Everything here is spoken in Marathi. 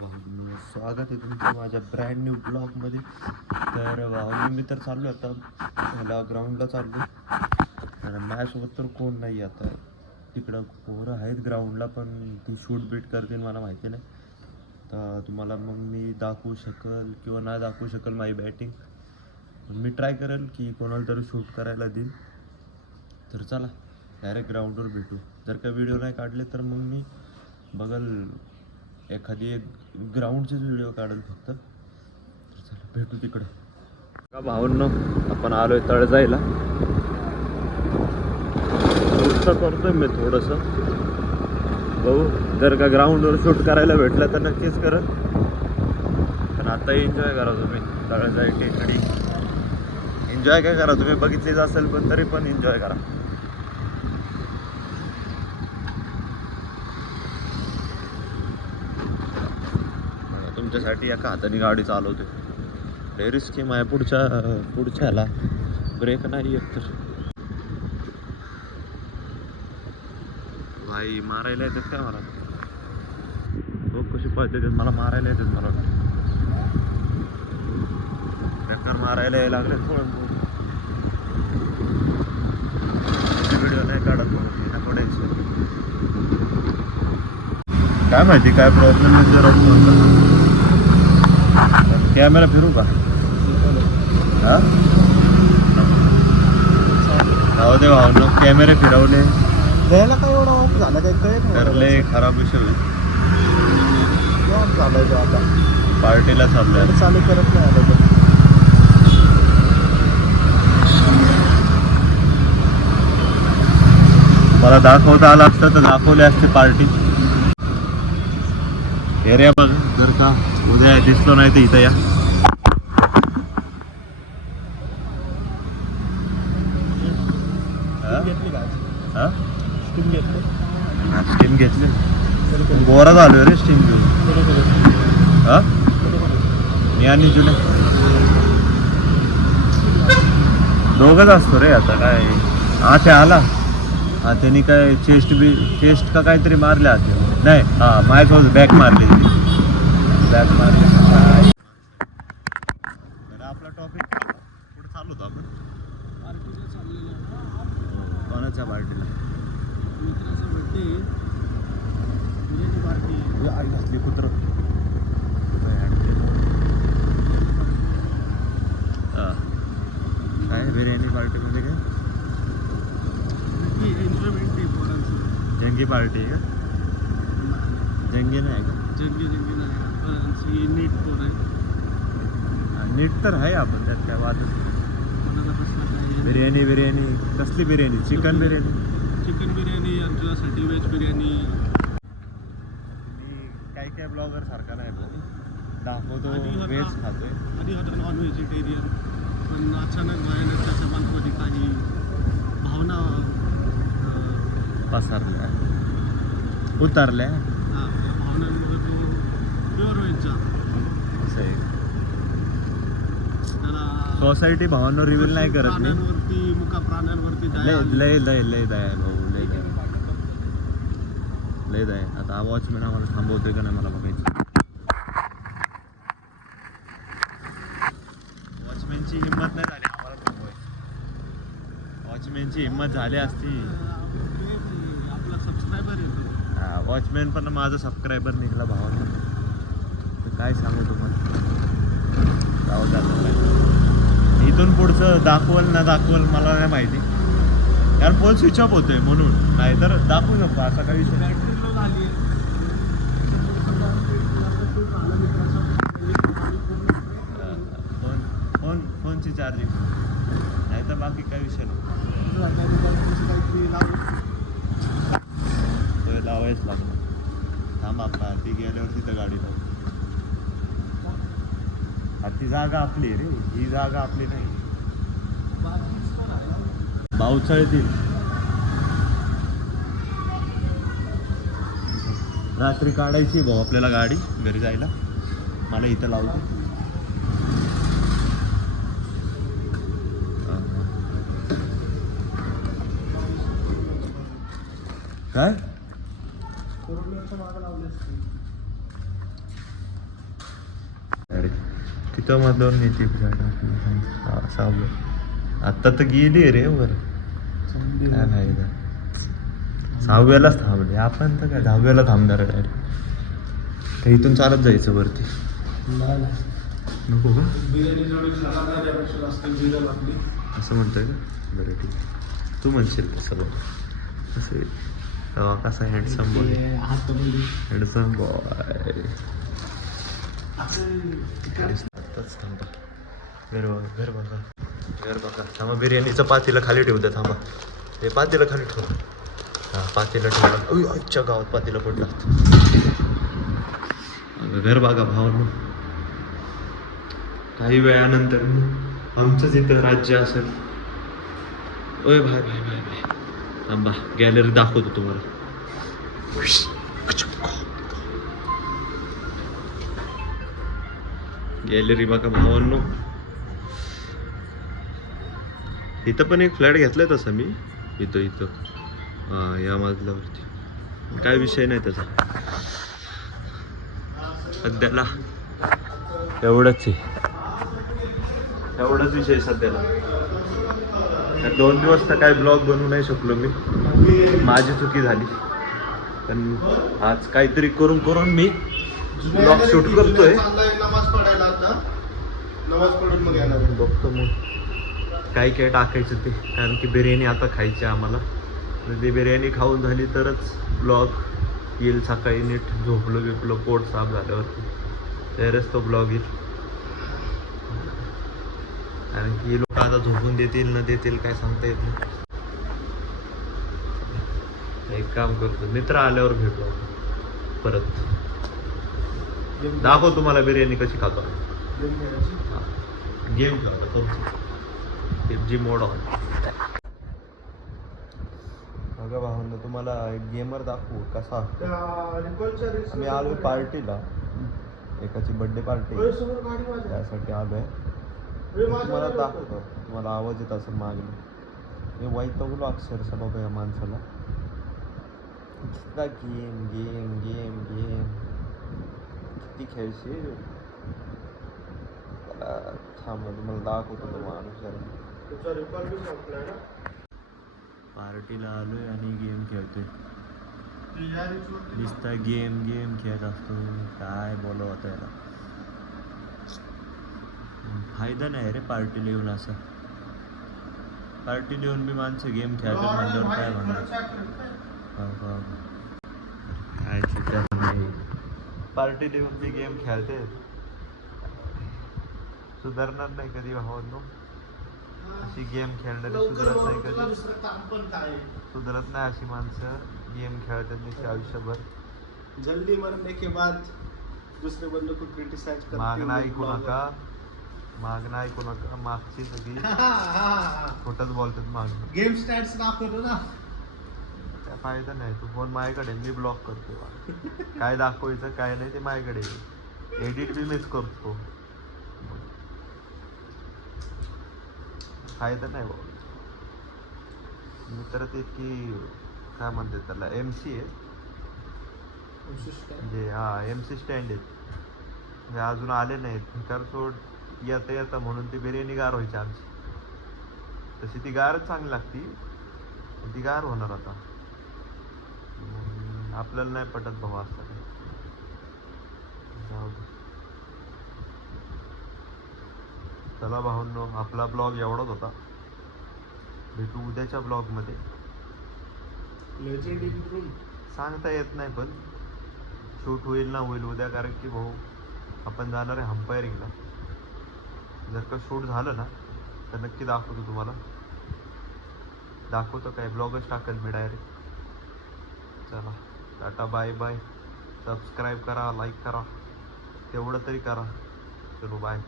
भाऊ स्वागत आहे तुमचं माझ्या ब्रँड न्यू ब्लॉगमध्ये. तर भाऊ मी तर चाललो आता मला ग्राउंडला चाललो आणि माझ्यासोबत तर कोण नाही. आता तिकडं पोरं आहेत ग्राउंडला पण ती शूट बीट करतील मला माहिती नाही. तर तुम्हाला मग मी दाखवू शकेल किंवा नाही दाखवू शकेल माझी बॅटिंग. मी ट्राय करेल की कोणाला तरी शूट करायला देईल. तर चला डायरेक्ट ग्राउंडवर भेटू. जर का व्हिडिओ नाही काढले तर मग मी बघल एखादी एक ग्राउंडचीच व्हिडिओ काढेल फक्त. तर चला भेटू तिकडं. का भावांनो आपण आलोय तळजाईला. नुसतं करतोय मी थोडंसं भाऊ. जर का ग्राउंडवर शूट करायला भेटलं तर नक्कीच करत. पण आता एन्जॉय करा तुम्ही तळजाई टेकडी. एन्जॉय काय करा तुम्ही बघितलीच असेल पण तरी पण एन्जॉय करा. तुमच्यासाठी एका हाताने गाडी चालवते. लय रिस्की माझ्या पुढच्याला ब्रेक नाही येत. तर भाई मारायला येतात काय मला? लोक कशी पळते मला मारायला येतात. मला बेकार मारायला यायला लागले. व्हिडिओ नाही काढत म्हणून पडायचं काय माहिती काय प्रॉब्लेम आहे. जरा कॅमेरा फिरू का? हां जाऊ दे भावनो. कॅमेरे फिरवले द्यायला काय एवढा ऑफ झाला काय ठरले खराब विषय होईल. ऑफ झालाय तो आता पार्टीला चाललोय. चालू करत नाही आलं तर मला दाखवता आलं असतं तर दाखवले असते पार्टी. एरिया बघ जर का उद्या दिसलो नाही तर इथं या. स्टीम घेतली गोरा झालो रे स्टीम घेऊन. हा मी आणि जुने दोघंच असतो रे. आता काय हा ते आला. हा त्यांनी काय चेस्ट का काहीतरी मारले आते नाही. हां माझ्यासोबत बॅक मारली. बॅक मारली. आपला टॉपिक पुढे चालू होतो आपण. पार्टीला चाललेलो कोणाच्या पार्टीला? मित्राचा बर्थडे. पार्टी आई घातली कुत्र. काय बिर्याणी पार्टीमध्ये काय एन्जॉयमेंट आहे पोरांचं. जंगी पार्टी आहे का? जंगी नाही का? जंगी नाही. नीट पोर आहे. नीट तर आहे आपण त्यात काय वाटत. कोणाला कसला काय बिर्याणी कसली बिर्याणी? चिकन बिर्याणी. चिकन बिर्याणी आमच्यासाठी व्हेज बिर्याणी. मी काय ब्लॉगर सारखा नाही दाखवतो व्हेज खातोय. आधी होता नॉन व्हेजिटेरियन पण अचानक भयानक त्याच्या मनामध्ये काही भावना पसरल्या उतरल्या. भावनांमध्ये तो प्युअर व्हेजचा. असं आहे. त्याला सोसायटी भावांना रिव्हील नाही करत मी. प्राण्यांवरती मुका प्राण्यांवरती लय लय लय लय दया भाऊ. लय दया लय दया. आता वॉचमॅन आम्हाला थांबवतोय का नाही मला बघायचं. वॉचमॅनची हिंमत नाही झाली आम्हाला थांबवायची. वॉचमॅनची हिंमत झाली असती. आपला सबस्क्रायबर येतो. हा वॉचमॅन पण माझा सबस्क्रायबर निघाला भावांना. तर काय सांगू तुम्हाला. जाऊ द्या इथून पुढचं दाखवल ना दाखवल मला नाही माहिती. कारण फोन स्विच ऑफ होतोय म्हणून. नाही तर दाखवू शकतो असा काही विषय. बॅटरी लो झाली फोनची चार्जिंग नाही तर बाकी काही विषय नाही. लावायच लागणार. थांब आपला ती गेल्यावर तिथं गाडी लावू. ती जागा आपली रे. ही जागा आपली नाही. पावसाळ्यातील रात्री काढायची भाऊ आपल्याला गाडी घरी जायला. मला इथं लावतो. काय अरे तिथं मधून येते सहाव्या आत्ता तर गेली रे वर काय नाही का सहाव्यालाच थांबले आपण तर काय 10व्याला थांबणार डायरेक्ट तर इथून चालत जायचं वरती नको का बिर्याणी जेवढी खाणार नाही त्यापेक्षा जास्त बिर्याणी आपली असं म्हणतोय का बरं ठीक आहे तू म्हणशील तसं बघ कसं कसा हँडसम बॉय हँडसम बॉय थांबा घर बघा थांबा बिर्याणीचं पातेलं खाली ठेवू द्या थांबा ते पातेलं खाली ठेव हां पातेलं ठेवलं अच्छा गावात पातेलं पडलं घर बघा भावांनो काही वेळानंतर आमचंच इथं राज्य असेल ओय भाई भाई भाई भाई थांबा गॅलरी दाखवतो तुम्हाला गॅलरी बघा भावांनो इथं पण एक फ्लॅट घेतलाय तसं मी इथं हां या मजल्यावरती काय विषय नाही त्याचा सध्याला एवढंच विषय सध्याला 2 दिवस तर काय ब्लॉग बनवू नाही शकलो मी माझी चुकी झाली पण आज काहीतरी करून मी ब्लॉग शूट करतोय नमाज पडायला आता नमाज पडून मग येणार बघतो मग काय टाकायचं ते कारण की बिर्याणी आता खायची आम्हाला ती बिर्याणी खाऊन झाली तरच ब्लॉग येईल सकाळी नीट झोपलो पोट साफ झाल्यावरती तरच तो ब्लॉग येईल कारण की लोक आता झोपून देतील न देतील काय सांगता येत नाही एक काम करतो मित्र आल्यावर भेटू परत दाखव तुम्हाला बिर्याणी कशी खातो गेम खेळतो जी मोड ऑन बघा भावांना तुम्हाला गेमर दाखवू कसा मी आलोय पार्टीला एकाची बर्थडे पार्टी त्यासाठी आलोय तुम्हाला दाखवतो तुम्हाला आवाज येत असेल मागणं मी वैतागलो अक्षरशः बाबा या माणसाला गेम किती खेळशील थांब तुम्हाला दाखवतो तो माणूस पार्टीला आलोय आणि गेम खेळतोय नुसता गेम खेळत असतो काय बोलावं आता याला फायदा नाही रे पार्टीला येऊन असं पार्टीला येऊन मी माणसं गेम खेळतात म्हणल्यावर काय म्हणणार काय नाही पार्टीला येऊन मी गेम खेळते सुधारणार नाही कधी भावांनो अशी गेम खेळणारी सुधारत नाही कधी सुधारत नाही अशी माणसं गेम खेळतात नुसते आयुष्यभर जल्दी मरने के बाद दुसरे बंदे को क्रिटिसाइज करते मागणं ऐकू नका मागची सगळी खोटच बोलतात मागणं गेम स्टॅट्स दाखवतो ना काय फायदा नाही तू फोन माझ्याकडे मी ब्लॉक करतो काय दाखवायचं काय नाही ते माझ्याकडे एडिट बी मीच करतो फायदा नाही बाबा मी तर ते की काय म्हणतात त्याला MC आहे म्हणजे MC स्टँड आहेत हे अजून आले नाहीत भिकार सोड येता म्हणून ती बिर्याणी गार व्हायची आमची तशी ती गारच चांगली लागती ती गार होणार आता आपल्याला नाही पटत भाऊ असतं जाऊ दे चला भाऊंनो आपला ब्लॉग एवढाच होता भेटू उद्याच्या ब्लॉगमध्ये सांगता येत नाही पण शूट होईल ना होईल उद्या कारण की भाऊ आपण जाणार आहे अंपायरिंगला जर का शूट झालं ना तर नक्की दाखवतो तुम्हाला दाखवतो काय ब्लॉगच टाकेल मी डायरेक्ट चला टाटा बाय बाय सबस्क्राईब करा लाईक करा तेवढं तरी करा चलो बाय